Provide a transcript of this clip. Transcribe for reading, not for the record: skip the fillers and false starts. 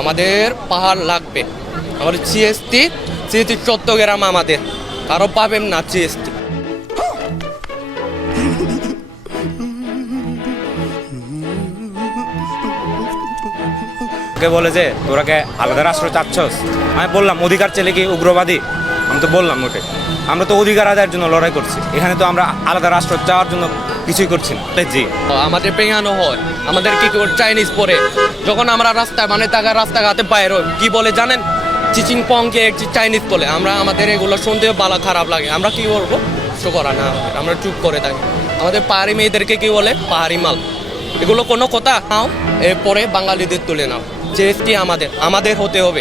আমাদের পাহাড় লাগবে, আমাদের জিএসটি চট্টগ্রাম আমাদের, কারো পাবেন না জিএসটি। বলে যে তোরাকে আলাদা রাষ্ট্র চাচ্ছস, আমি বললাম অধিকার চাইলে কি উগ্রবাদী? আমি তো বললাম ওকে, আমরা তো অধিকার আদায়ের জন্য লড়াই করছি, এখানে তো আমরা আলাদা রাষ্ট্র চাওয়ার জন্য কিছুই করছি না। জি, আমাদের পেঙানো হয়, আমাদের কি চাইনিজ পরে যখন আমরা রাস্তায় রাস্তাঘাটে বাইর হই, কি বলে জানেন? চিচিং পংকে চাইনিজ বলে। আমাদের এগুলো শুনতে বালা খারাপ লাগে, আমরা কি বলবো? কিছু করা না, আমরা চুপ করে থাকি। আমাদের পাহাড়ি মেয়েদেরকে কি বলে? পাহাড়ি মাল। এগুলো কোনো কথা নাও, এরপরে বাঙালিদের তুলে নাও। জিএসটি আমাদের হতে হবে।